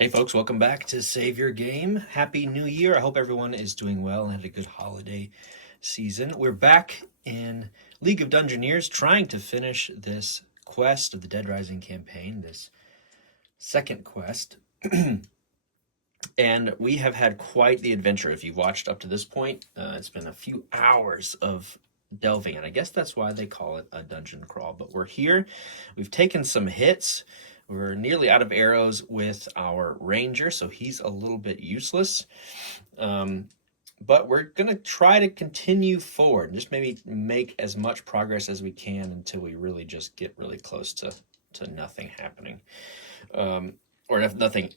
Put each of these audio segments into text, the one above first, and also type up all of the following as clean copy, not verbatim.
Hey folks, welcome back to Save Your Game. Happy New Year. I hope everyone is doing well and had a good holiday season. We're back in League of Dungeoneers trying to finish this quest of the Dead Rising campaign, this second quest. And we have had quite the adventure. If you've watched up to this point, it's been a few hours of delving, and I guess that's why they call it a dungeon crawl. But we're here. We've taken some hits. We're nearly out of arrows with our ranger, so he's a little bit useless. But we're going to try to continue forward and just maybe make as much progress as we can until we really just get really close to nothing happening. Or nothing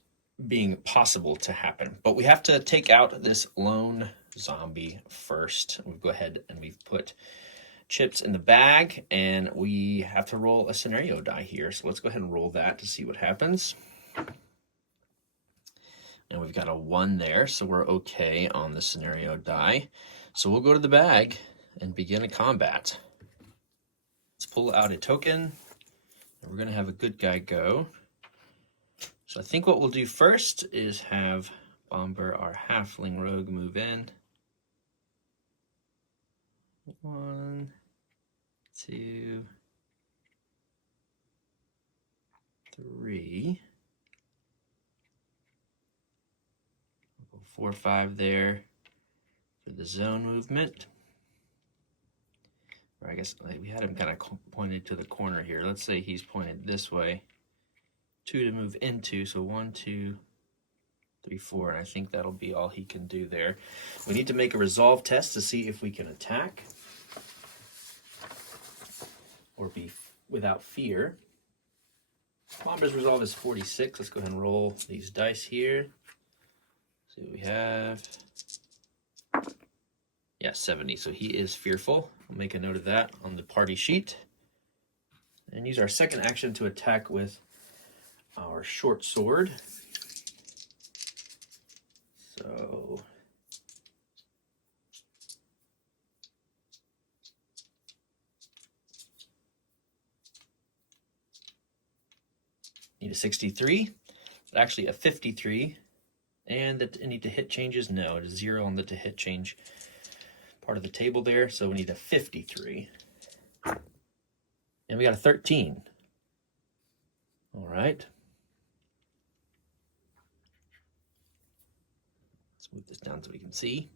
being possible to happen. But we have to take out this lone zombie first. We'll go ahead and we've put chips in the bag, and we have to roll a scenario die here. So let's go ahead and roll that to see what happens. And we've got a 1 there, so we're okay on the scenario die. So we'll go to the bag and begin a combat. Let's pull out a token, and we're going to have a good guy go. So I think what we'll do first is have Bomber, our halfling rogue, move in. 1, 2, 3. We'll go 4, 5 there for the zone movement. Or I guess we had him kind of pointed to the corner here. Let's say he's pointed this way. 2 to move into, so 1, 2, 3, 4, and I think that'll be all he can do there. We need to make a resolve test to see if we can attack or be without fear. Bomber's resolve is 46. Let's go ahead and roll these dice here. See what we have. Yeah, 70. So he is fearful. We'll make a note of that on the party sheet. And use our second action to attack with our short sword. So need a 63, actually a 53, and the need to hit changes, no, it is 0 on the to hit change part of the table there, so we need a 53. And we got a 13. All right. Let's move this down so we can see.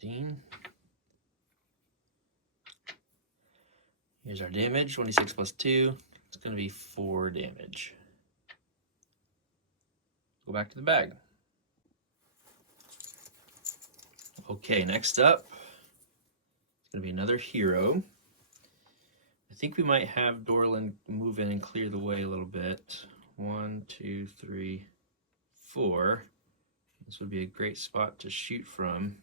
13. Here's our damage, 26 plus 2. It's going to be 4 damage. Go back to the bag. Okay, next up, it's going to be another hero. I think we might have Dorlin move in and clear the way a little bit. 1, 2, 3, 4. This would be a great spot to shoot from.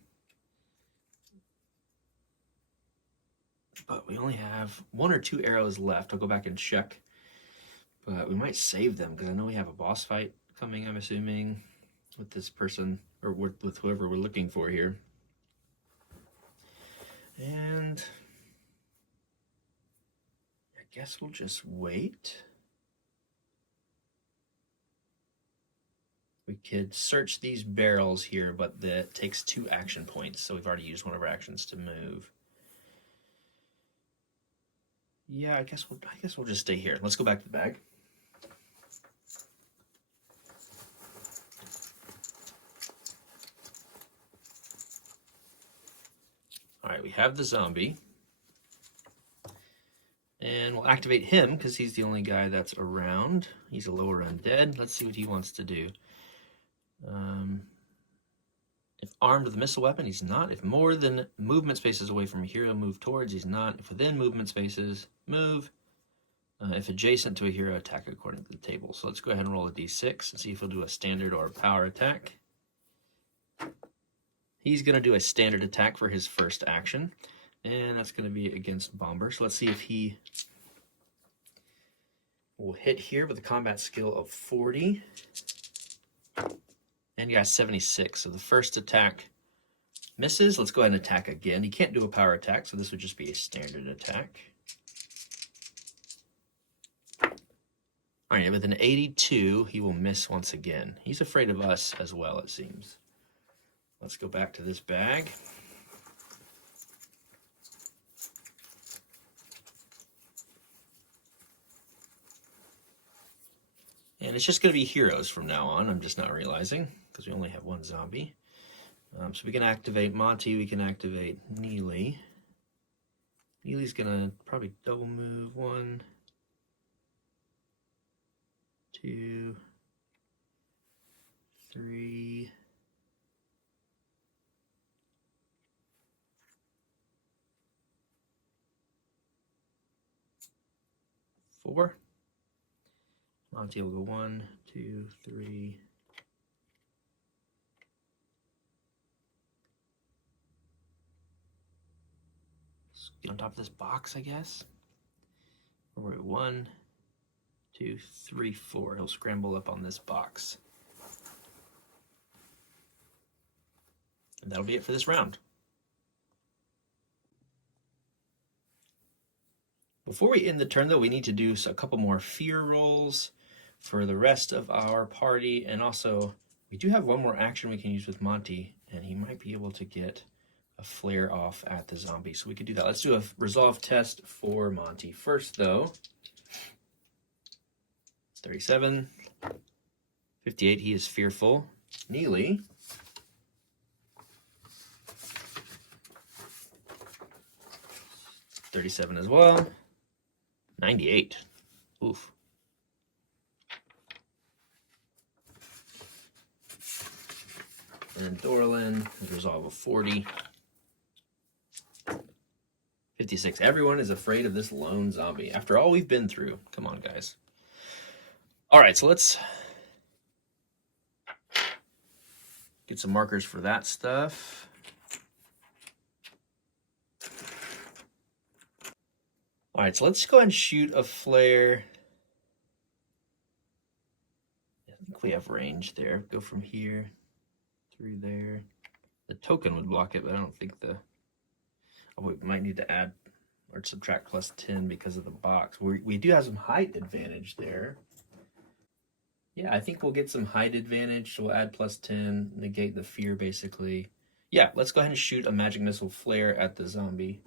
But we only have 1 or 2 arrows left. I'll go back and check. But we might save them because I know we have a boss fight coming, I'm assuming, with this person, or with whoever we're looking for here. And I guess we'll just wait. We could search these barrels here, but that takes 2 action points, so we've already used one of our actions to move. Yeah, I guess we'll just stay here. Let's go back to the bag. All right, we have the zombie. And we'll activate him because he's the only guy that's around. He's a lower undead. Let's see what he wants to do. If armed with a missile weapon, he's not. If more than movement spaces away from a hero, move towards, he's not. If within movement spaces, move. If adjacent to a hero, attack according to the table. So let's go ahead and roll a d6 and see if he'll do a standard or a power attack. He's going to do a standard attack for his first action, and that's going to be against Bomber. So let's see if he will hit here with a combat skill of 40. And you got 76. So the first attack misses. Let's go ahead and attack again. He can't do a power attack, so this would just be a standard attack. All right, with an 82, he will miss once again. He's afraid of us as well, it seems. Let's go back to this bag. And it's just going to be heroes from now on. I'm just not realizing because we only have one zombie. So we can activate Monty. We can activate Neely. Neely's going to probably double move 1, 2, 3. 4. Monty will go 1, 2, 3. Let's get on top of this box, I guess. We're at 1, 2, 3, 4. He'll scramble up on this box. And that'll be it for this round. Before we end the turn, though, we need to do a couple more fear rolls for the rest of our party. And also, we do have one more action we can use with Monty, and he might be able to get a flare off at the zombie. So we could do that. Let's do a resolve test for Monty. First, though, 37, 58, he is fearful. Neely, 37 as well. 98. Oof. And then Dorlin, resolve of 40. 56. Everyone is afraid of this lone zombie. After all we've been through. Come on, guys. All right, so let's get some markers for that stuff. All right, so let's go ahead and shoot a flare. I think we have range there. Go from here through there. The token would block it, but I don't think the... Oh, we might need to add or subtract +10 because of the box. We do have some height advantage there. Yeah, I think we'll get some height advantage. So we'll add +10, negate the fear, basically. Yeah, let's go ahead and shoot a magic missile flare at the zombie.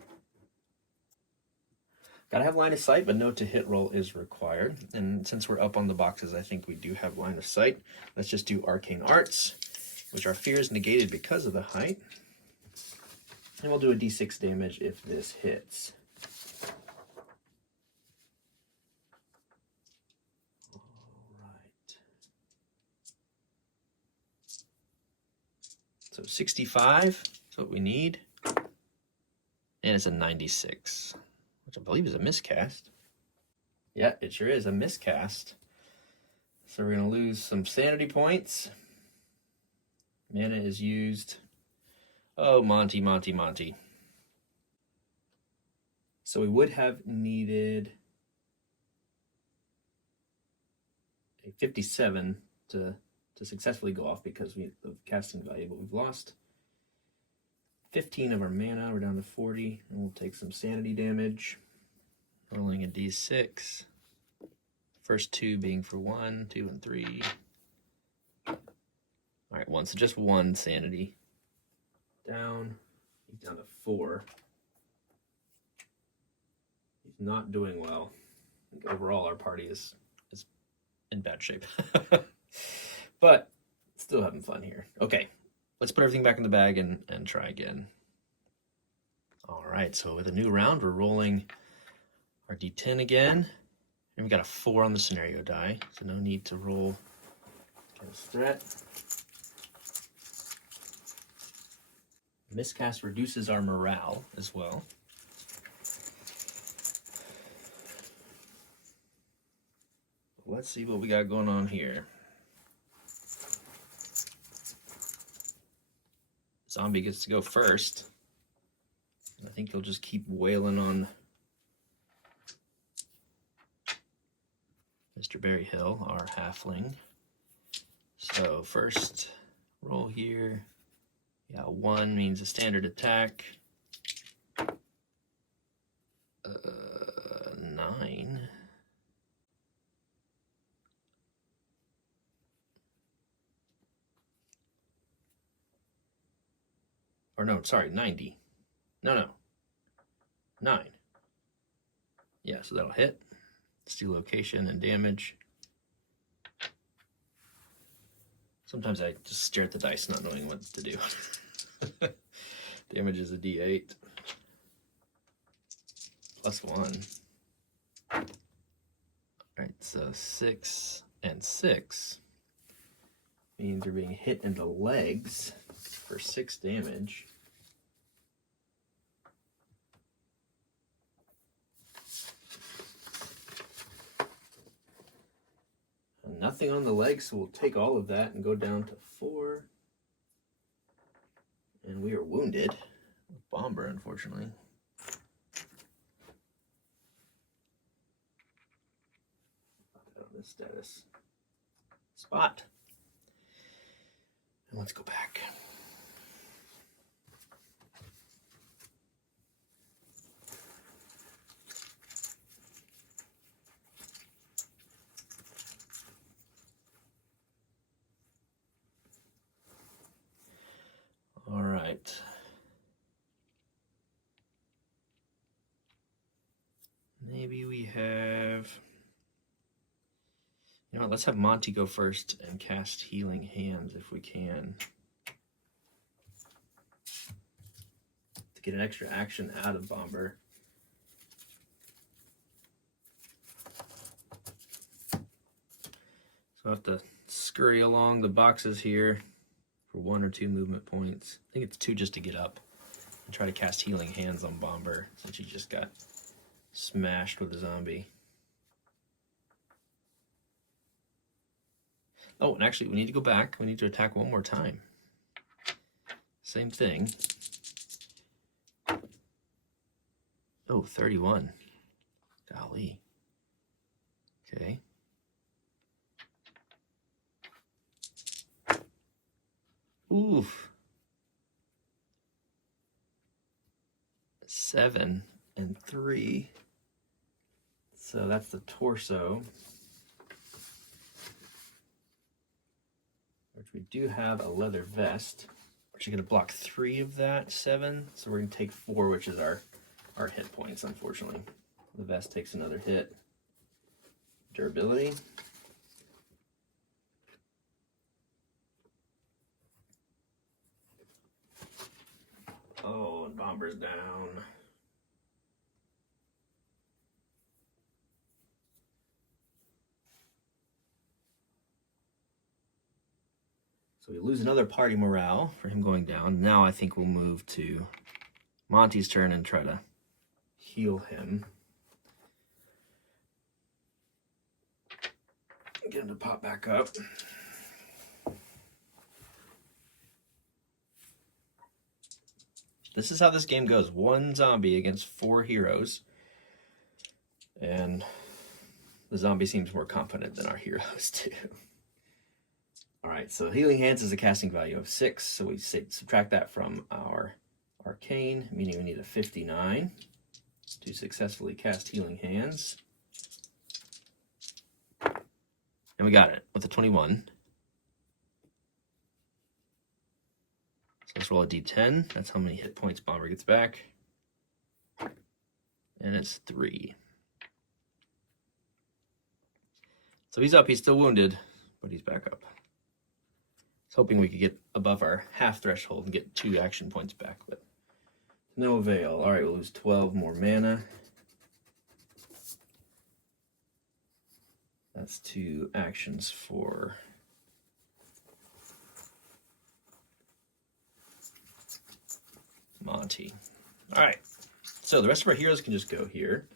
Gotta have line of sight, but no to hit roll is required. And since we're up on the boxes, I think we do have line of sight. Let's just do Arcane Arts, which our fear is negated because of the height. And we'll do a d6 damage if this hits. So 65 is what we need. And it's a 96, which I believe is a miscast. Yeah, it sure is a miscast. So we're going to lose some sanity points. Mana is used. Oh, Monty. So we would have needed a 57 to successfully go off because of casting value, but we've lost 15 of our mana. We're down to 40, and we'll take some sanity damage. Rolling a d6. First 2 being for 1, 2, and 3. All right, 1. So just 1 sanity. Down. He's down to 4. He's not doing well. I think overall, our party is in bad shape. But still having fun here. Okay, let's put everything back in the bag and try again. All right, so with a new round, we're rolling our d10 again. And we got a 4 on the scenario die, so no need to roll a strat. Miscast reduces our morale as well. Let's see what we got going on here. Zombie gets to go first. I think he'll just keep wailing on Mr. Berryhill, our halfling. So first roll here. Yeah, 1 means a standard attack. 9. Or no, sorry, 90. No. 9. Yeah, so that'll hit. Let's do location and damage. Sometimes I just stare at the dice not knowing what to do. Damage is a D8. +1. Alright, so 6 and 6 means you're being hit in the legs for 6 damage. And nothing on the legs, so we'll take all of that and go down to 4. And we are wounded. Bomber, unfortunately. On this status. Spot. And let's go back. All right. Maybe we have... You know what, let's have Monty go first and cast Healing Hands if we can. To get an extra action out of Bomber. So I have to scurry along the boxes here for 1 or 2 movement points. I think it's 2 just to get up. And try to cast Healing Hands on Bomber since he just got smashed with a zombie. Oh, and actually, we need to go back. We need to attack one more time. Same thing. Oh, 31. Golly. Okay. Oof. 7 and 3. So that's the torso. Which we do have a leather vest. We're actually going to block 3 of that 7. So we're going to take 4, which is our hit points, unfortunately. The vest takes another hit. Durability. Oh, and Bomber's down. So we lose another party morale for him going down. Now I think we'll move to Monty's turn and try to heal him. Get him to pop back up. This is how this game goes. 1 zombie against 4 heroes. And the zombie seems more confident than our heroes too. Alright, so Healing Hands is a casting value of 6, so we subtract that from our Arcane, meaning we need a 59 to successfully cast Healing Hands. And we got it with a 21. So let's roll a d10. That's how many hit points Bomber gets back. And it's 3. So he's up. He's still wounded, but he's back up. I was hoping we could get above our half threshold and get 2 action points back, but no avail. All right, we'll lose 12 more mana. That's 2 actions for Monty. All right, so the rest of our heroes can just go here.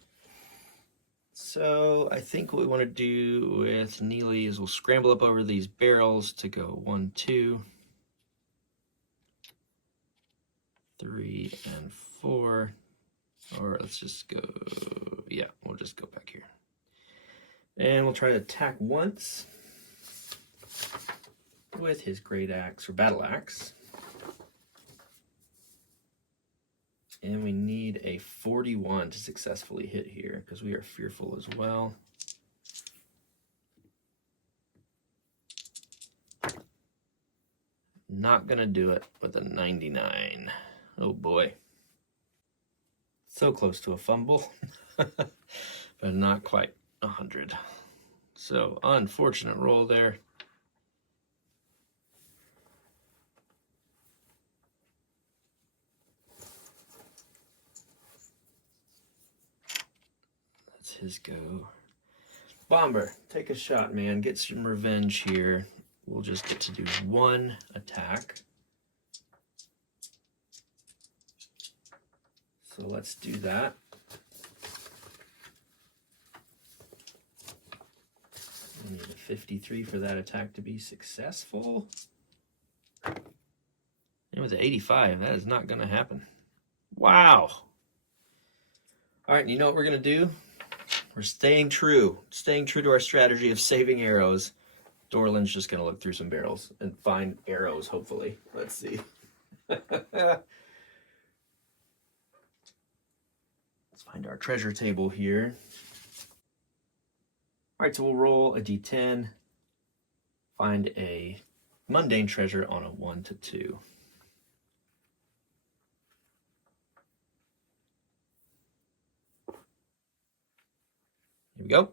So I think what we want to do with Neely is we'll scramble up over these barrels to go 1, 2, 3, and 4. Or let's just go, yeah, we'll just go back here. And we'll try to attack once with his great axe or battle axe. And we need a 41 to successfully hit here because we are fearful as well. Not gonna do it with a 99. Oh boy. So close to a fumble, but not quite 100. So unfortunate roll there. That's his go. Bomber, take a shot, man. Get some revenge here. We'll just get to do one attack. So let's do that. We need a 53 for that attack to be successful. And with an 85, that is not going to happen. Wow. All right, you know what we're going to do? We're staying true to our strategy of saving arrows. Dorland's just going to look through some barrels and find arrows, hopefully. Let's see. Let's find our treasure table here. All right, so we'll roll a d10, find a mundane treasure on a 1 to 2. Here we go.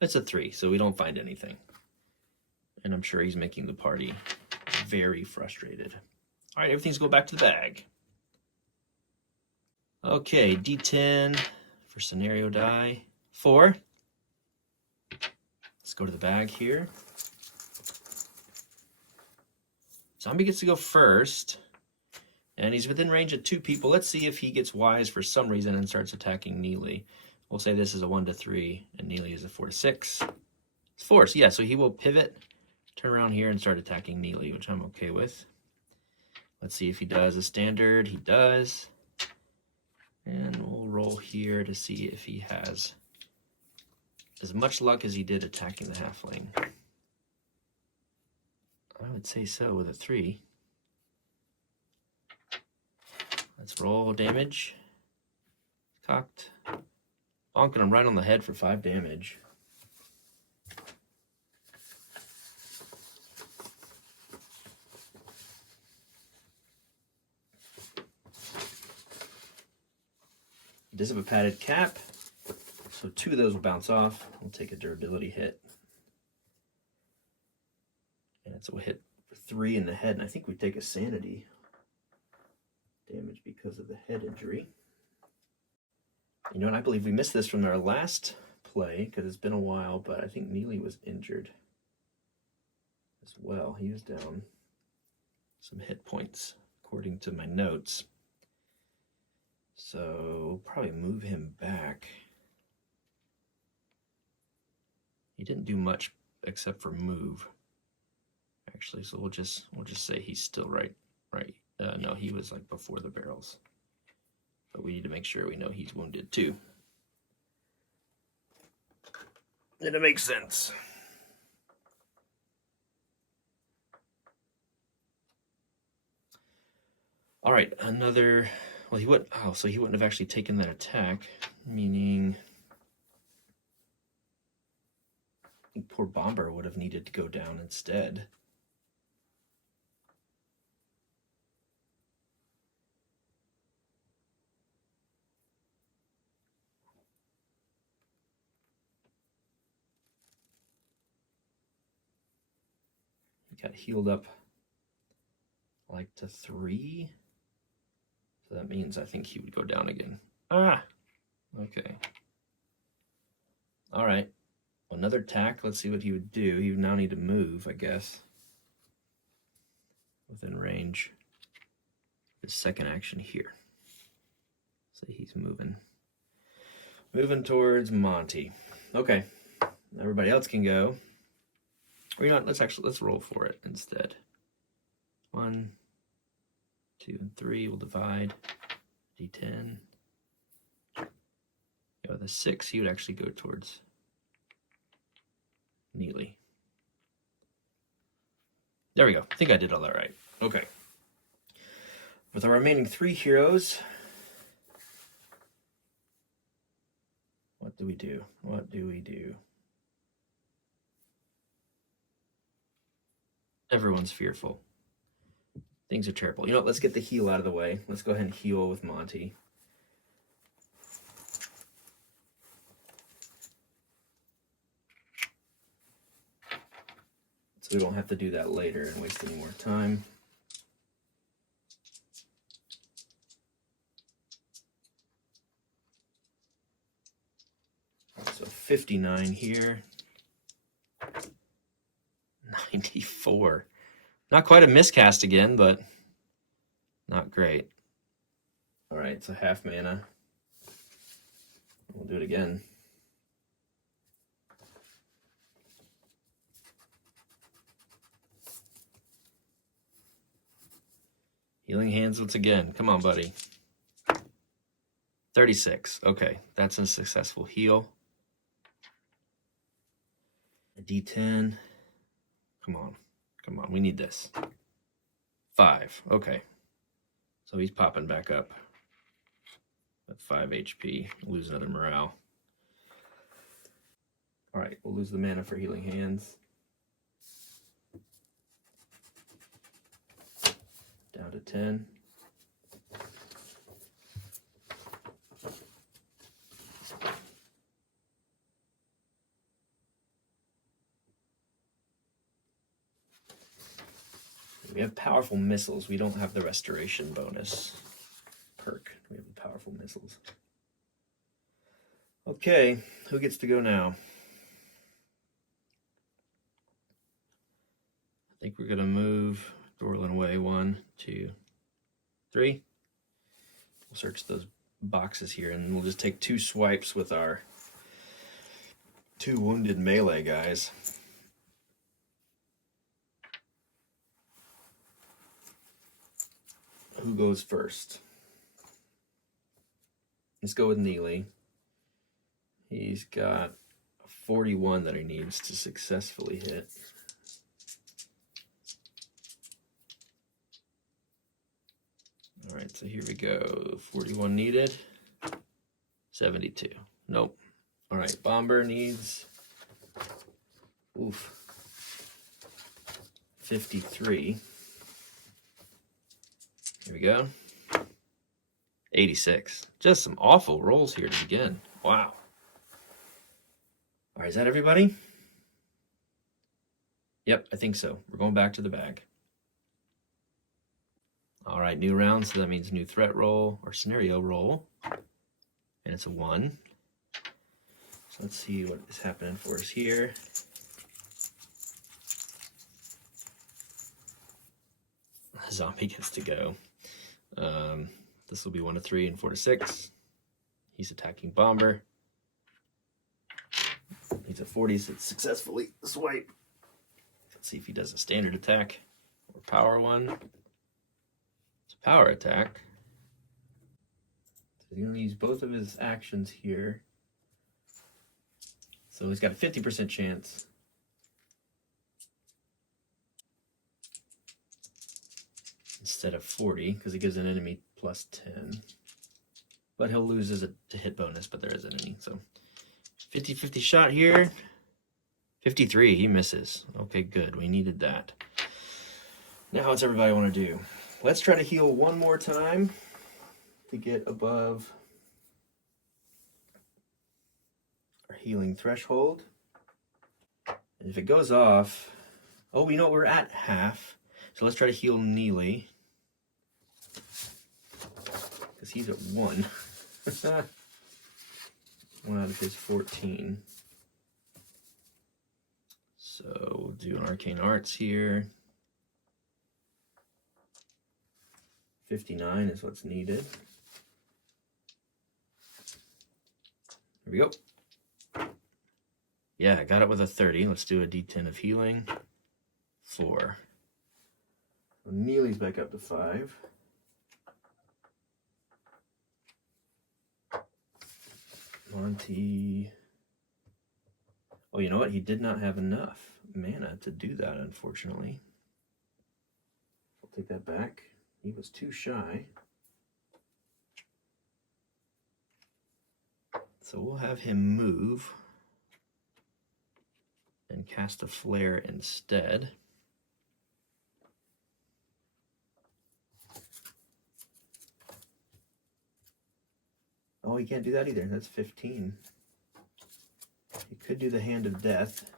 It's a 3, so we don't find anything. And I'm sure he's making the party very frustrated. All right, everything's going back to the bag. Okay, d10 for scenario die. 4. Let's go to the bag here. Zombie gets to go first. And he's within range of 2 people. Let's see if he gets wise for some reason and starts attacking Neely. We'll say this is a 1 to 3, and Neely is a 4 to 6. It's 4, so yeah, so he will pivot, turn around here, and start attacking Neely, which I'm okay with. Let's see if he does a standard. He does. And we'll roll here to see if he has as much luck as he did attacking the halfling. I would say so with a 3. Let's roll damage. Cocked. Bonking him right on the head for 5 damage. He does have a padded cap, so 2 of those will bounce off. We'll take a durability hit. And it's a hit for 3 in the head, and I think we take a sanity damage because of the head injury. You know, and I believe we missed this from our last play because it's been a while, but I think Neely was injured as well. He was down some hit points according to my notes. So we'll probably move him back. He didn't do much except for move, actually. So we'll just say he's still right. No, he was like before the barrels. But we need to make sure we know he's wounded too. And it makes sense. All right, another. Well, he wouldn't. Oh, so he wouldn't have actually taken that attack, meaning poor Bomber would have needed to go down instead. He got healed up like to 3. So that means I think he would go down again. Ah, okay. All right. Another attack. Let's see what he would do. He would now need to move, I guess. Within range. His second action here. So he's moving. Moving towards Monty. Okay. Everybody else can go. Or you know what? Let's roll for it instead. 1, 2, and 3. We'll divide. D10. Yeah, with a 6, he would actually go towards Neely. There we go. I think I did all that right. Okay. With our remaining 3 heroes, what do we do? What do we do? Everyone's fearful. Things are terrible. You know what? Let's get the heal out of the way. Let's go ahead and heal with Monty. So we don't have to do that later and waste any more time. So 59 here. 94. Not quite a miscast again, but not great. All right, so half mana. We'll do it again. Healing Hands once again. Come on, buddy. 36. Okay, that's a successful heal. A D10. Come on. Come on. We need this. 5. Okay. So he's popping back up at 5 HP. Lose another morale. All right, we'll lose the mana for Healing Hands. Down to 10. We have powerful missiles. We don't have the restoration bonus perk. We have the powerful missiles. Okay, who gets to go now? I think we're gonna move Dorlin away. 1, 2, 3. We'll search those boxes here, and we'll just take 2 swipes with our 2 wounded melee guys. Who goes first? Let's go with Neely. He's got 41 that he needs to successfully hit. All right, so here we go. 41 needed. 72. Nope. All right, Bomber needs 53. Here we go. 86. Just some awful rolls here to begin. Wow. All right, is that everybody? Yep, I think so. We're going back to the bag. All right, new round, so that means new threat roll or scenario roll. And it's a 1. So let's see what is happening for us here. Zombie gets to go. This will be 1 to 3 and 4 to 6. He's attacking Bomber. He's at 40, so it's successfully swipe. Let's see if he does a standard attack or power one. It's a power attack. So he's going to use both of his actions here. So he's got a 50% chance. Instead of 40, because it gives an enemy plus 10. But he'll lose his hit bonus, but there is an enemy. So 50-50 shot here. 53, he misses. Okay, good. We needed that. Now what's everybody want to do? Let's try to heal one more time to get above our healing threshold. And if it goes off, oh, we know we're at half. So let's try to heal Neely. Because he's at 1. 1 out of his 14. So we'll do an Arcane Arts here. 59 is what's needed. There we go. Yeah, I got it with a 30. Let's do a D10 of healing. 4. Neely's back up to 5. Monty. Oh, you know what? He did not have enough mana to do that, unfortunately. I'll take that back. He was too shy. So we'll have him move and cast a flare instead. Oh, he can't do that either. That's 15. He could do the Hand of Death.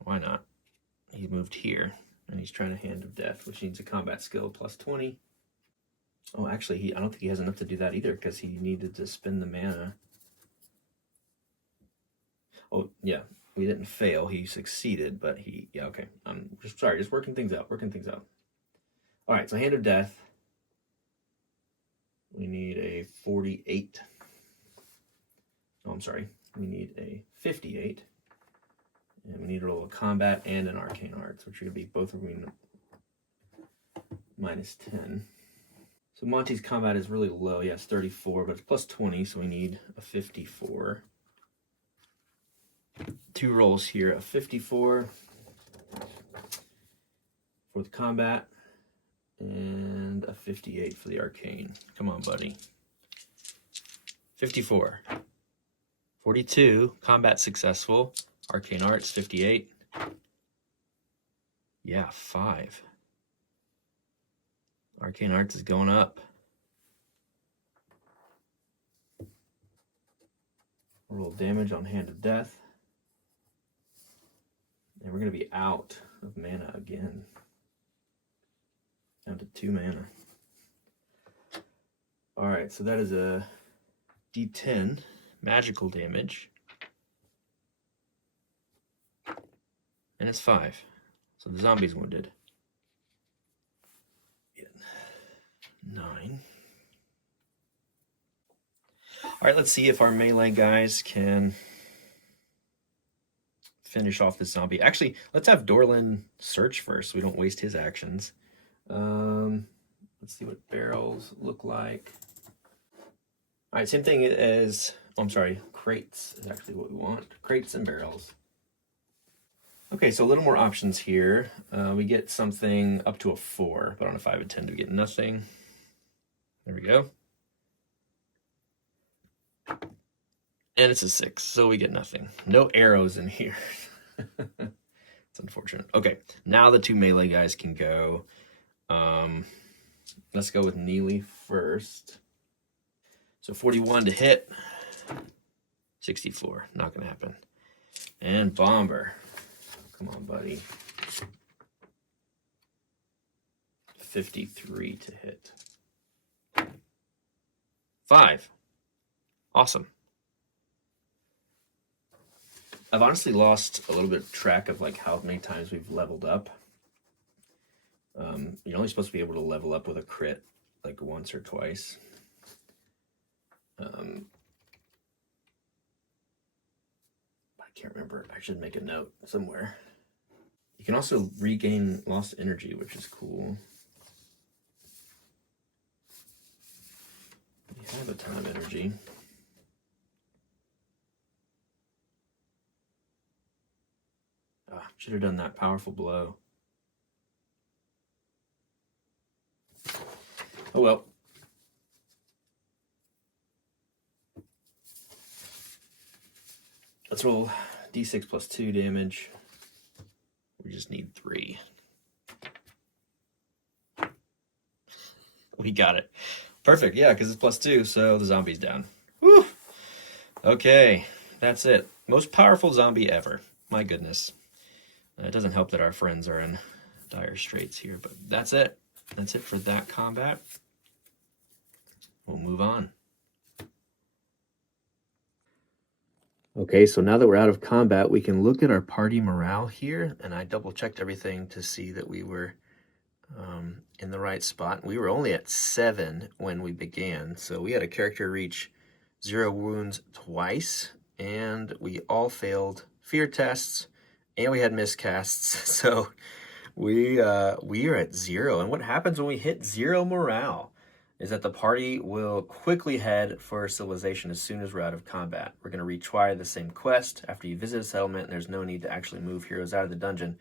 Why not? He moved here, and he's trying to Hand of Death, which needs a combat skill plus 20. Oh, actually, I don't think he has enough to do that either, because he needed to spend the mana. Oh, yeah, we didn't fail. He succeeded, but yeah, okay. I'm just working things out, All right, so Hand of Death. We need a 48. Oh, I'm sorry. We need a 58. And we need a roll of combat and an arcane arts, which are going to be both of them minus 10. So Monty's combat is really low. Yeah, it's 34, but it's plus 20, so we need a 54. 2 rolls here, a 54 for the combat and a 58 for the arcane. Come on, buddy. 54. 42, combat successful. Arcane arts, 58. Yeah, 5. Arcane arts is going up. Roll damage on Hand of Death. And we're going to be out of mana again. Down to 2 mana. Alright, so that is a D10 magical damage. And it's 5. So the zombie's wounded. 9. Alright, let's see if our melee guys can finish off this zombie. Actually, let's have Dorlin search first so we don't waste his actions. Let's see what barrels look like. All right, same thing as, crates is actually what we want. Crates and barrels. Okay, so a little more options here. We get something up to a 4, but on a 5 and 10 we get nothing. There we go. And it's a 6, so we get nothing. No arrows in here. It's unfortunate. Okay, now the 2 melee guys can go. Let's go with Neely first. So 41 to hit. 64, not going to happen. And Bomber. Come on, buddy. 53 to hit. 5. Awesome. I've honestly lost a little bit of track of like how many times we've leveled up. You're only supposed to be able to level up with a crit like once or twice. I can't remember. I should make a note somewhere. You can also regain lost energy, which is cool. We have a ton of energy. Should have done that powerful blow. Oh well. Let's roll d6 plus 2 damage. We just need 3. We got it. Perfect, yeah, because it's plus 2, so the zombie's down. Woo! Okay, that's it. Most powerful zombie ever. My goodness. It doesn't help that our friends are in dire straits here, but that's it. That's it for that combat. We'll move on. Okay, so now that we're out of combat, we can look at our party morale here, and I double-checked everything to see that we were in the right spot. We were only at 7 when we began, so we had a character reach 0 wounds twice, and we all failed fear tests, and we had miscasts, so we are at 0. And what happens when we hit 0 morale is that the party will quickly head for civilization as soon as we're out of combat. We're going to retry the same quest after you visit a settlement, and there's no need to actually move heroes out of the dungeon.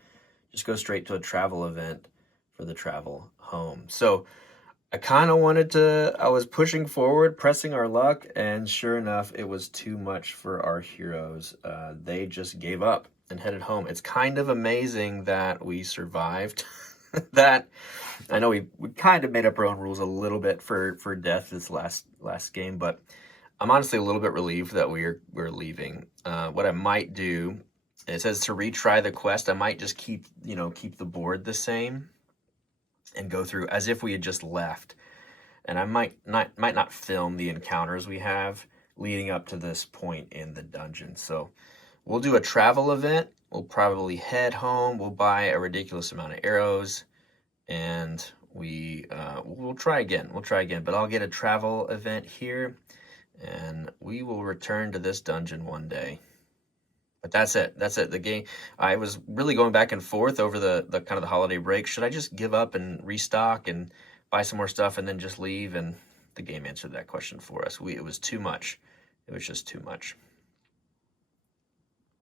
Just go straight to a travel event for the travel home. So I kind of I was pushing forward, pressing our luck, and sure enough, it was too much for our heroes. They just gave up and headed home. It's kind of amazing that we survived that I know we kind of made up our own rules a little bit for death this last game, but I'm honestly a little bit relieved that we're leaving. What I might do, it says to retry the quest. I might just keep the board the same and go through as if we had just left. And I might not film the encounters we have leading up to this point in the dungeon. So we'll do a travel event. We'll probably head home. We'll buy a ridiculous amount of arrows, and we'll try again. But I'll get a travel event here, and we will return to this dungeon one day. But that's it. The game. I was really going back and forth over the kind of the holiday break. Should I just give up and restock and buy some more stuff and then just leave? And the game answered that question for us. It was too much. It was just too much.